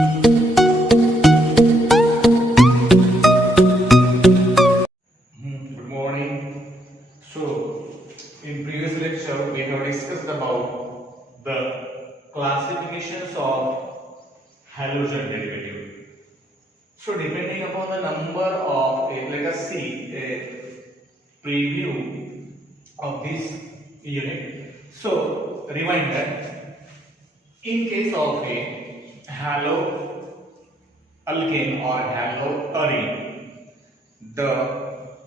Good morning. So, in previous lecture, we have discussed about the classifications of halogen derivative. So, depending upon the number of, let us see a preview of this unit. So, reminder, in case of a haloalkane or haloarine, the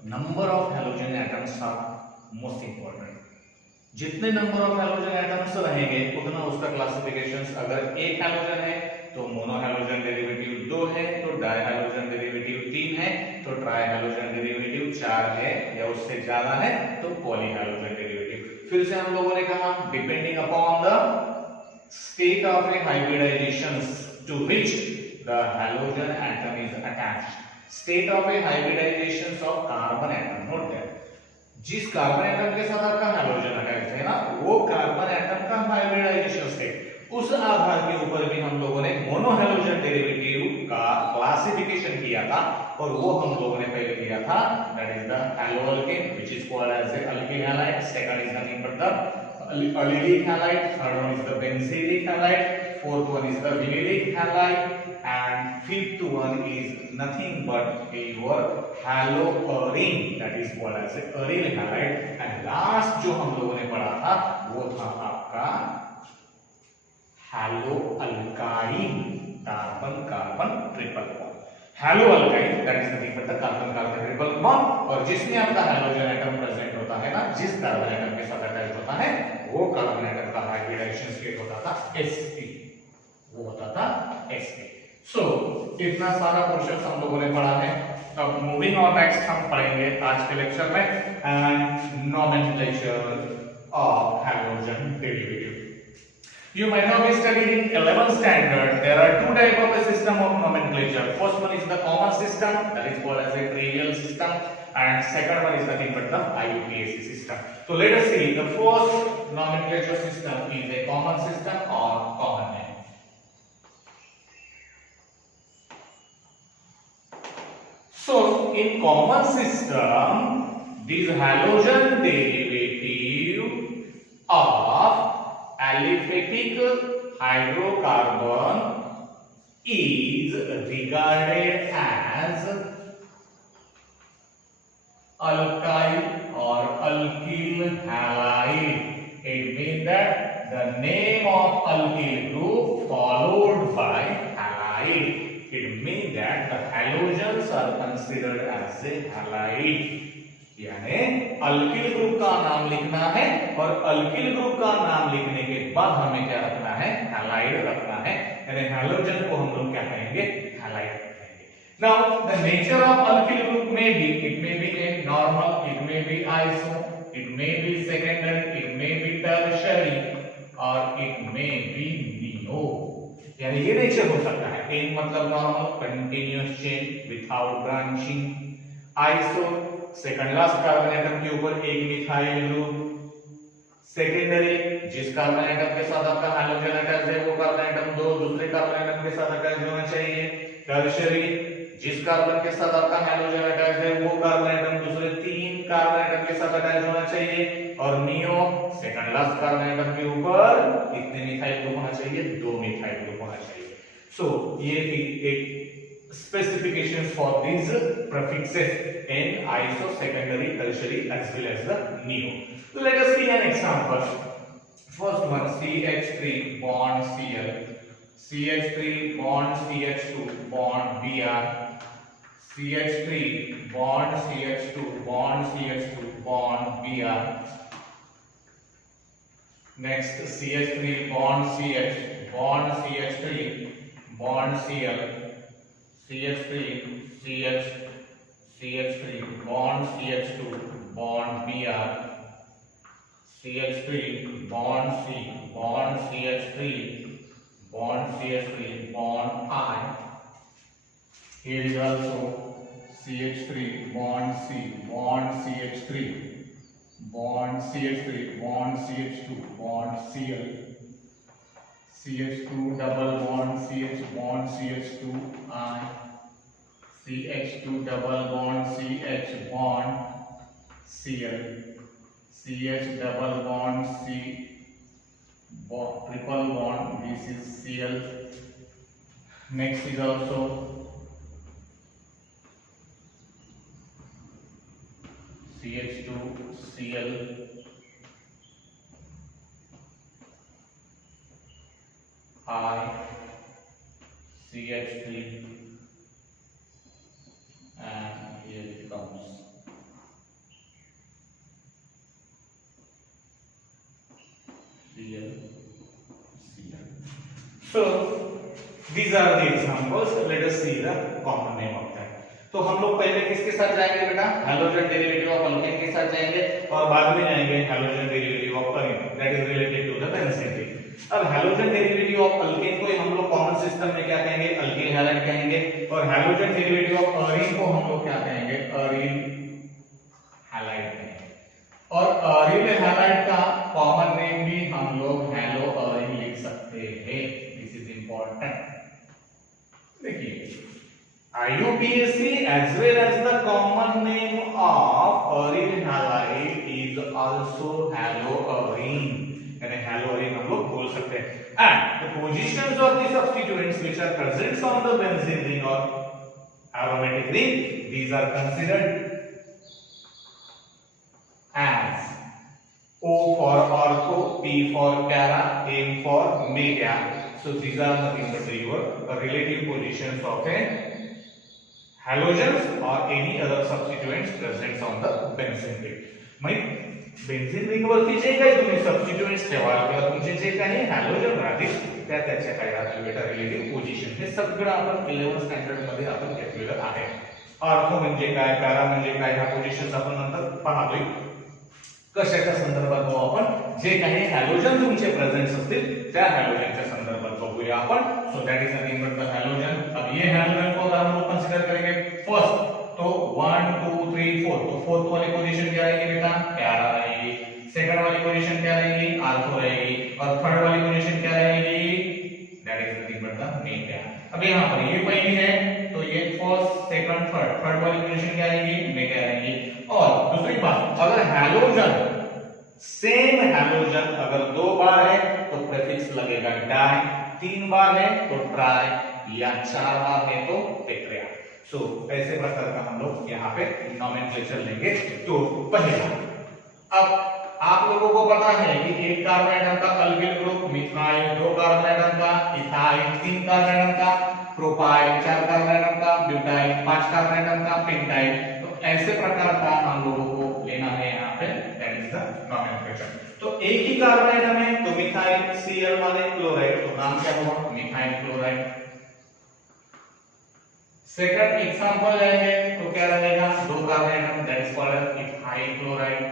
number of halogen atoms are most important. जितने number of halogen atoms रहेंगे उतना उसका classifications, अगर एक halogen है तो mono halogen derivative 2 है, तो डाई हेलोजन डेरिवेटिव 3 है, तो ट्राई हेलोजन डेरिवेटिव 4 है या उससे ज्यादा है तो पॉली हेलोजन डेरिवेटिव। फिर से हम लोगों ने कहा depending upon the state of a hybridization to which the halogen atom is attached. State of a hybridization of carbon atom, note that जिस कार्बन एटम के साथ आपका हाइड्रोजन अटैच है ना, वो कार्बन एटम का हाइब्रिडाइजेशन स्टेट, उस आधार के ऊपर भी हम लोगों ने मोनो हाइड्रोजन डेरिवेटिव का क्लासिफिकेशन किया था, और वो हम लोगों ने पहले किया था, that is the haloalkane which is called as the alkyl halide, second is nothing but the allylic halide, third one is the benzylic halide, fourth one is the vinylic halide, and fifth one is nothing but your haloarine, that is called as aryl halide, and last जो हम लोगों ने पढ़ा था वो था आपका haloalkyne, carbon carbon triple bond. haloalkyne that is nothing but the carbon carbon triple bond, और जिसमें आपका हाइड्रोजन एटम प्रेजेंट होता है ना, जिस कार्बन एटम के साथ अटैच होता है वो कार्बन एटम का हाइब्रिडाइजेशन स्टेट होता था sp, वो होता था sp। सो इतना सारा पोर्शन हम लोगों ने पढ़ा है। अब मूविंग ऑन नेक्स्ट हम पढ़ेंगे आज के लेक्चर में and nomenclature of hydrogen derivative. You might have been studied in 11th standard. There are two types of a system of nomenclature. First one is the common system, that is called as a trivial system, and second one is nothing but the IUPAC system. So let us see. The first nomenclature system is a common system or common name. So in common system, this halogen derivative of aliphatic hydrocarbon is regarded as alkyl or alkyl halide. It means that the name of alkyl group followed by halide. It means that the halogens are considered as a halide. यानी alkyl group का नाम लिखना है, और alkyl group का नाम लिखने के बाद हमें क्या रखना है, हैलाइड रखना है, यानी हैलोजन को हम लोग क्या कहेंगे, हैलाइड कहेंगे। Now the nature of alkyl group में बी, it may be a normal, it may be iso, it may be secondary, it may be tertiary, और इट मे बी नियो। यानी ये नेचर हो सकता है। एक मतलब normal continuous chain without branching, iso second last carbon atom के ऊपर एक मिथाइल ग्रुप, सेकेंडरी जिस कार्बन एटम के साथ आपका हाइड्रोजन अटैच है वो कार्बन एटम दो दूसरे कार्बन एटम के साथ अटैच होना चाहिए, टर्शियरी जिस कार्बन के साथ आपका हाइड्रोजन अटैच है वो कार्बन एटम दूसरे तीन कार्बन एटम के साथ अटैच होना चाहिए, और neo second last carbon atom के ऊपर कितने मिथाइल ग्रुप होना चाहिए, दो मिथाइल ग्रुप होना चाहिए। सो ये एक specifications for these prefixes in iso, secondary, tertiary as well as the neo. So let us see an example. First one, CH3 bond Cl, CH3 bond CH2 bond Br, CH3 bond CH2 bond CH2 bond Br. Next, CH3 bond CH bond CH3 bond Cl, CH3 CH CH3 bond CH2 bond Br, CH3 bond C bond CH3 bond CH3 bond I. Here is also CH3 bond C bond CH3 bond CH3 bond CH2 bond Cl, CH2 double bond CH bond CH2 I, CH2 double bond CH bond Cl, CH double bond C triple bond, this is Cl. Next is also CH2 Cl, I, CH3, and here it comes Cl. So these are the examples. Let us see the common name of that. तो हम लोग पहले किसके साथ जाएंगे बेटा? Halogen derivative of alkane के साथ जाएंगे और बाद में जाएंगे halogen derivative of arene, that is related to the benzene ring. अब हैलोजन डेरिवेटिव ऑफ अल्केन को हम लोग कॉमन सिस्टम में क्या कहेंगे? अल्किल हैलाइड कहेंगे. और हैलोजन डेरिवेटिव ऑफ अरीन को हम लोग क्या कहेंगे? अरील हैलाइड कहेंगे. और अरील हैलाइड का कॉमन नेम भी हम लोग हैलो अरीन लिख सकते हैं. This is important. देखिए IUPAC as well as the common name of aryl halide is also haloarine. यानी haloarine हम लोग बोल सकते हैं. And the positions of the substituents which are present on the benzene ring or aromatic ring, these are considered as O for ortho, P for para, M for mega. So these are nothing but your relative positions of a halogens or any other substituents present on the benzene ring. माहित benzene ring वरती जे काही तुम्ही सबस्टिट्यूएंट्स ठेवाल किंवा तुमचे जे काही halogen राहतील त्याच्या काय राहतील बेटा रिलेटिव्ह पोझिशन. हे सगळं आपण 11th स्टँडर्ड मध्ये आपण घेतलेलं आहे. ऑर्थो म्हणजे काय, पॅरा म्हणजे काय, ह्या पोझिशन्स आपण नंतर पाहतोय. कशाच्या संदर्भात बघू आपण? जे काही हॅलोजन तुमचे प्रेझेंट असतील त्या हॅलोजनच्या संदर्भात बघूया आपण. So that is nothing but the halogen. अब ये हॅलोजन को हम लोग कंसीडर करेंगे फर्स्ट. तो 1 2 3 4. तो फोर्थ वाली पोजीशन क्या रहेगी बेटा? पैरा रहेगी. सेकंड वाली पोजीशन क्या रहेगी? ऑर्थो रहेगी. और थर्ड वाली पोजीशन क्या रहेगी? That is nothing but the main para. अब यहां पर ये पहली है तो ये फर्स्ट सेकंड थर्ड वाली पोजीशन क्या रहेगी? मेगा रहेगी. और दूसरी बात, अगर हैलोजन सेम हैलोजन अगर 2 बार है तो प्रीफिक्स लगेगा डाई, 3 बार है तो ट्राई या 4 बार है तो टेट्रा. सो ऐसे प्रकार का हम लोग यहाँ पे नॉमेनक्लेचर लेंगे. तो पहला, अब आप लोगों को पता है कि एक कार्बन एटम का alkyl group methyl, 2 carbon atom का इथाइल, 3 कार्बन एटम का प्रोपाइल, 4 कार्बन एटम का ब्यूटाइल, 5 कार्बन एटम का पेंटाइल. तो ऐसे प्रकार का हम लोगों को लेना है यहाँ पे. That is the nomenclature. तो एक ही कार्बन एटम है तो मिथाइल Cl वाले क्लोराइड, तो नाम क्या होगा? Methyl chloride. सेकंड एग्जांपल लेंगे तो क्या रहेगा? 2 carbon atom, that is called ethyl chloride.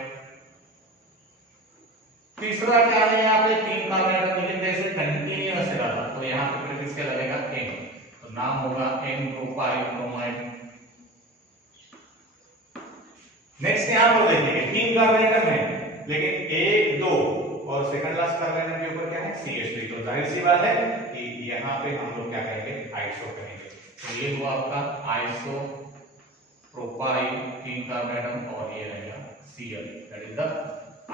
तीसरा क्या है यहाँ पे? 3 कार्बन एटम, लेकिन जैसे कंटीन्यूअस है रहा तो यहाँ पे प्रीफिक्स क्या लगेगा? N. तो नाम होगा N प्रोपाइल ब्रोमाइड. नेक्स्ट यहाँ पर देखेंगे 3 कार्बन एटम है लेकिन 1 2 और सेकंड लास्ट कार्बन एटम के ऊपर क्या है? CH3. तो जाहिर सी बात है कि यहाँ पे हम लोग क्या कहेंगे? आइसो कहेंगे. तो ये हुआ आपका आइसो प्रोपाइल 3 कार्बन एटम और ये रहेगा Cl, that is the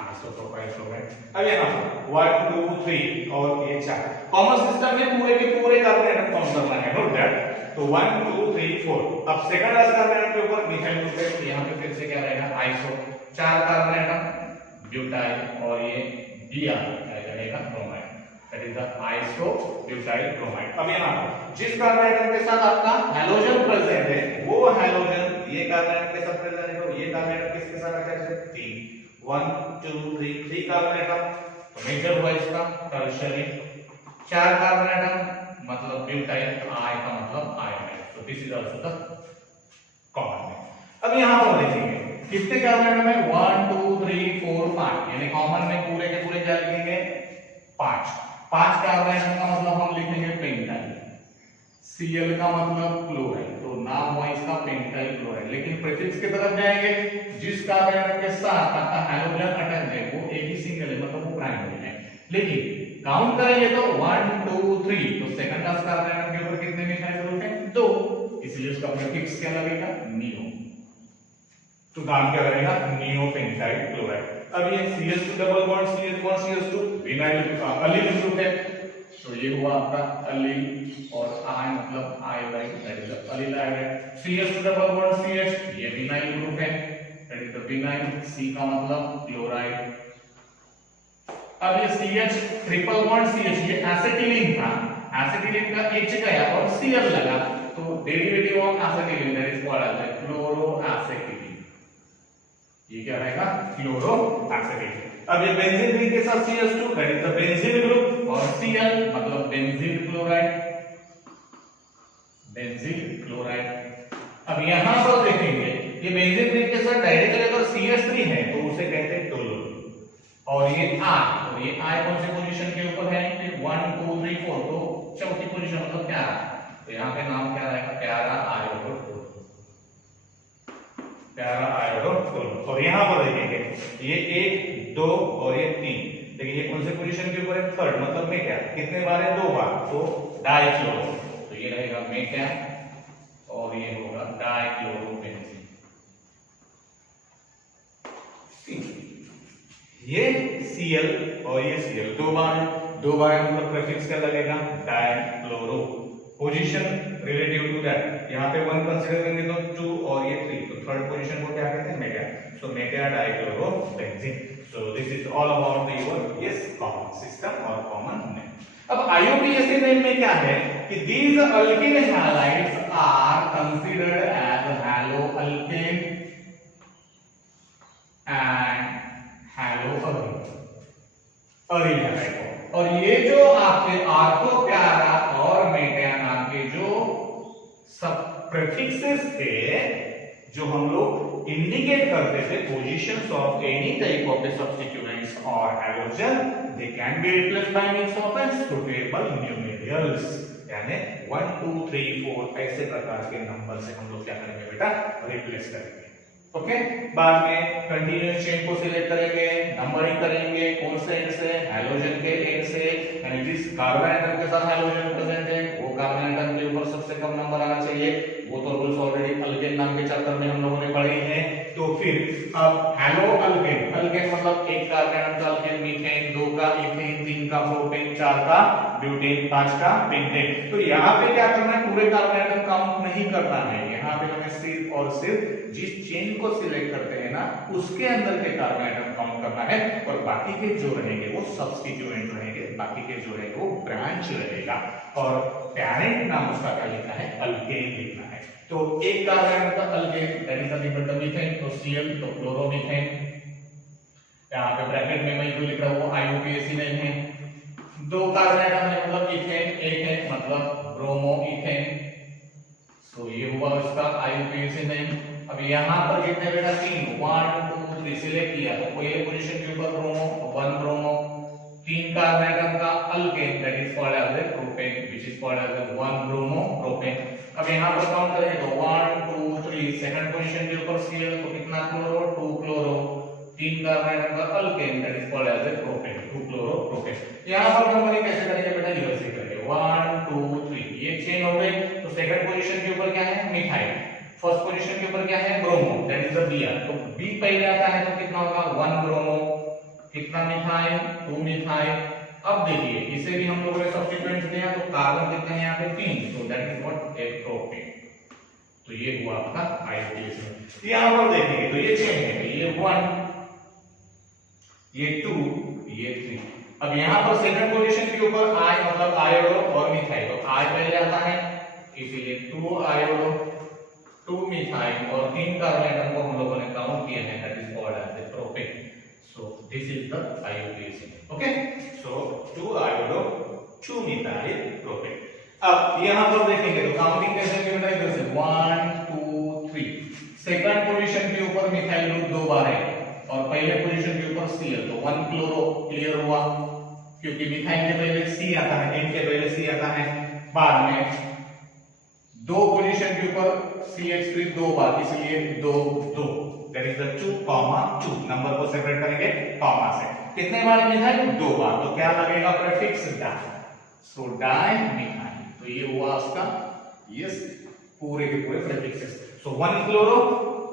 iso propyl chloride. अब यहाँ 1 2 3 और ये 4 कॉमन सिस्टम में पूरे के पूरे कार्बन एटम काउंट करना है. Note that. तो 1 2 3 4. अब सेकंड लास्ट कार्बन एटम के ऊपर मिथाइल ग्रुप, यहाँ पे फिर से क्या रहेगा? आइसो. 4 कार्बन एटम ब्यूटाइल और ये Br रहेगा bromide. That is the iso butyl bromide. अब यहाँ जिस कार्बन एटम के साथ आपका हैलोजन प्रेजेंट है वो हैलोजन ये कार्बन एटम के साथ प्रेजेंट है. तो ये कार्बन एटम किसके साथ अटैच है? 3 1 2 3 कार्बन एटम. तो मेजर हुआ इसका टर्शियरी. 4 कार्बन एटम मतलब ब्यूटाइल, I का मतलब आयोनाइड. तो this is also the common. अब यहाँ पर देखेंगे कितने कार्बन एटम है? 1 2 3 4 5. यानी कॉमन में पूरे के पूरे क्या लिखेंगे? 5. 5 कार्बन एटम का मतलब हम लिखेंगे पेंटाइल. Cl का मतलब क्लोराइड. तो नाम हुआ इसका पेंटाइल क्लोराइड. लेकिन प्रीफिक्स की तरफ जाएंगे, जिस कार्बन एटम के साथ आपका हैलोजन अटैच है वो एक ही सिंगल है, मतलब वो प्राइमरी है. लेकिन काउंट करेंगे तो 1 2 3, तो सेकंड क्लास कार्बन आइटम के ऊपर कितने मिथाइल ग्रुप है? 2, इसलिए उसका प्रीफिक्स क्या लगेगा? नियो। तो नाम क्या रहेगा? Neopentyl chloride. अब ये CH2 double bond CH2 vinyl allyl group है, तो ये हुआ आपका अलील और I मतलब iodide, that is allyl iodide. CH2 double bond CH, ये विनाइल ग्रुप है, that is the vinyl. C का मतलब क्लोराइड। अब ये CH ट्रिपल बॉन्ड CH, ये एसिटिलीन था, एसिटिलीन का H गया और Cl लगा, तो derivative of acetylene that is called as क्लोरोएसिटिलीन। ये क्या रहेगा? क्लोरोएसिटिलीन। अब ये बेंजीन रिंग के साथ CH2 that is the benzene group, और Cl मतलब बेंजीन क्लोराइड, बेंजीन क्लोराइड। अब यहां पर देखेंगे ये बेंजीन रिंग के साथ डायरेक्टली अगर CH3 है तो उसे कहते हैं टोलून, और ये I, और ये I कौन से पोजीशन के ऊपर है? 1 2 3 4, तो चौथी पोजीशन मतलब प्यारा, तो यहाँ पे नाम क्या रहेगा? प्यारा आयोडो, प्यारा आयोडो। और यहाँ पर देखेंगे ये 1 2 और ये 3, देखिए ये कौन से पोजीशन के ऊपर है? थर्ड, मतलब में क्या कितने बार है? 2 बार, तो डाइक्लोरो, तो ये रहेगा में क्या, और ये होगा डाइक्लोरोबेंजीन। ये Cl और ये Cl दो बार मतलब प्रीफिक्स क्या लगेगा? Dichloro. Position relative to that, यहाँ पे 1 कंसीडर करेंगे तो 2 और ये 3, तो थर्ड पोजीशन को क्या कहते हैं? Mega. So mega dichlorobenzene. So this is all about the your yes common system और कॉमन नेम। अब IUPAC नेम में क्या है कि these alkyl halides are considered as haloalkane and haloaryl, aryl halide. और ये जो आपके आर्थो, प्यारा और मेटा नाम के जो सब प्रीफिक्सेस थे, जो हम लोग इंडिकेट करते थे positions of any type of the substituents और halogen, they can be replaced by means of a suitable numerals, यानी 1 2 3 4 ऐसे प्रकार के नंबर से हम लोग क्या करेंगे बेटा? रिप्लेस करेंगे। ओके, बाद में कंटीन्यूअस चेन को सिलेक्ट करेंगे, नंबरिंग करेंगे, कौन से एंड से? हैलोजन के एंड से, यानी जिस कार्बन आइटम के साथ हैलोजन प्रेजेंट है वो कार्बन आइटम के ऊपर सबसे कम नंबर आना चाहिए। वो तो रूल्स ऑलरेडी अल्केन नाम के चैप्टर में हम लोगों ने पढ़े हैं। तो फिर अब हैलो अल्केन, अल्केन मतलब एक कार्बन आइटम का अल्केन, मीथेन, 2 का इथेन, 3 का प्रोपेन, 4 का ब्यूटेन, 5 का पेंटेन। तो यहाँ पे क्या करना है? पूरे कार्बन आइटम काउंट नहीं करना है, यहाँ पे हमें सिर्फ और सिर्फ जिस चेन को सिलेक्ट करते हैं ना उसके अंदर के कार्बन आइटम काउंट करना है, और बाकी के जो रहेंगे वो सब्स्टिट्यूएंट रहेंगे, बाकी के जो रहेंगे वो ब्रांच रहेगा, और पेरेंट नाम उसका क्या लिखना है? अल्केन लिखना है। तो एक कार्बन आइटम का alkane that is nothing but the methane, तो Cl, तो क्लोरोमीथेन। यहाँ पे ब्रैकेट में मैं जो लिख रहा हूँ वो IUPAC नहीं है। 2 कार्बन आइटम है मतलब इथेन, एक है मतलब ब्रोमोइथेन, तो ये हुआ उसका IUPAC नेम। अब यहाँ पर कितने बेटा? 3, 1 2 3 सिलेक्ट किया, तो पहले पोजीशन के ऊपर ब्रोमो, 1 ब्रोमो, 3 कार्बन आइटम का alkane that is called as a propane, which is called as 1 bromo propane. अब यहाँ पर काउंट करेंगे तो 1 2 3, सेकंड पोजीशन के ऊपर Cl, तो कितना क्लोरो? 2 क्लोरो, 3 कार्बन आइटम का alkane that is called as a propane, 2 chloro propane. यहाँ पर नंबरिंग कैसे करेंगे बेटा? रिवर्स से करेंगे, 1 2 3, ये चेन हो गई। तो सेकंड पोजीशन के ऊपर क्या है? मिथाइल, फर्स्ट पोजीशन के ऊपर क्या है? Bromo that is the Br, तो B पहले आता है तो कितना होगा? 1 ब्रोमो, कितना मिथाइल? 2 मिथाइल। अब देखिए इसे भी हम लोगों ने सब्स्टिट्यूएंट दिया, तो कार्बन कितने हैं यहाँ पे? 3, तो that is what? A propane. तो ये हुआ आपका IUPAC। यहाँ पर देखेंगे तो ये चेन है, ये 1, ये 2, ये 3। अब यहाँ पर सेकंड पोजीशन के ऊपर I मतलब आयोडो और मिथाइल, तो I पहले आता है, इसीलिए 2 आयोडो, 2 मिथाइल, और 3 कार्बन आइटम को हम लोगों ने काउंट किया है, that is called as a propane. So this is the IUPAC। Okay, so 2 iodo, 2 methyl propane. अब यहाँ पर देखेंगे तो काउंटिंग कैसे करना है? इधर से 1 2 3, सेकंड पोजीशन के ऊपर मिथाइल ग्रुप 2 बार है, और पहले पोजीशन के ऊपर Cl, तो 1 क्लोरो क्लियर हुआ, क्योंकि मिथाइल के पहले C आता है, इनके पहले C आता है। बाद में 2 पोजीशन के ऊपर CH3 2 बार, इसलिए 2 2 दैट इज द 2, 2 नंबर को सेपरेट करेंगे कॉमा से। कितने बार मिथाइल? 2 बार। तो क्या लगेगा? Prefix di. So di methyl. तो ये हुआ उसका यस पूरे के पूरे prefixes. So 1 chloro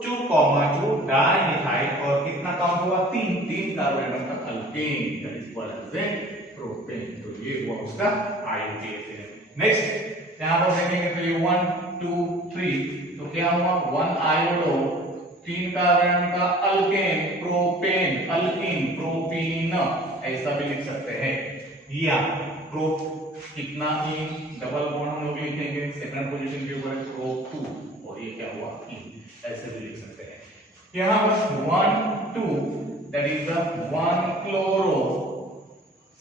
2,2 di methyl और कितना काउंट हुआ? 3 कार्बन एटम का alkane that is called as a propane. तो ये हुआ उसका IUPAC। नेक्स्ट यहां पर देखेंगे तो ये 1 2 3 तो क्या हुआ? 1 आयोडो 3 कार्बन का अल्केन प्रोपेन अल्कीन प्रोपीन ऐसा भी लिख सकते हैं। या प्रो कितना इन डबल बॉन्ड हम लोग लिखेंगे सेकंड पोजीशन के ऊपर प्रो 2 और ये क्या हुआ? इन ऐसे भी लिख सकते हैं। यहां पर 1 2 that is the 1 chloro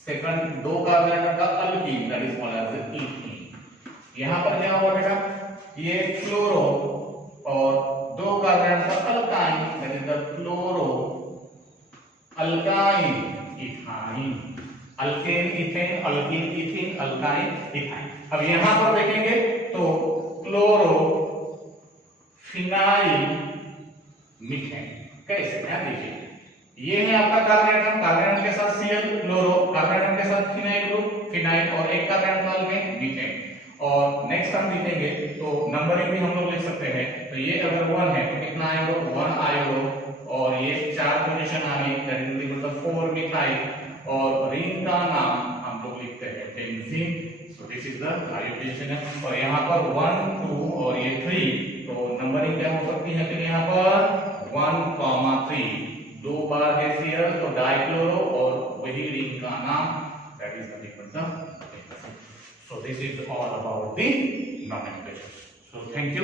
second 2 carbon का alkene that is called as ethene. यहां पर क्या हुआ बेटा? ये क्लोरो और 2 कार्बन का alkyne that is the chloro alkyne ethyne. Alkane ethane alkyne ethene alkyne ethyne. अब यहां पर देखेंगे तो क्लोरो फिनाइल मीथेन। कैसे? ध्यान दीजिए, ये है आपका कार्बन एटम, कार्बन एटम के साथ Cl क्लोरो, कार्बन एटम के साथ फिनाइल ग्रुप फिनाइल और एक कार्बन एटम का अल्केन मीथेन। और नेक्स्ट हम लिखेंगे तो नंबरिंग भी हम लोग लिख सकते हैं। तो ये अगर 1 है तो कितना आयोडो? 1 आयोडो और ये 4 पोजीशन आ गई दैट इज मतलब 4 मिथाइल और रिंग का नाम हम लोग लिखते हैं benzene. So this is the IUPAC। और यहाँ पर 1 2 और ये 3 तो नंबरिंग क्या हो सकती है? फिर यहाँ पर 1 3 2 बार है Cl तो डाइक्लोरो और वही रिंग का नाम that is the. So this is all about the nomenclature. So thank you.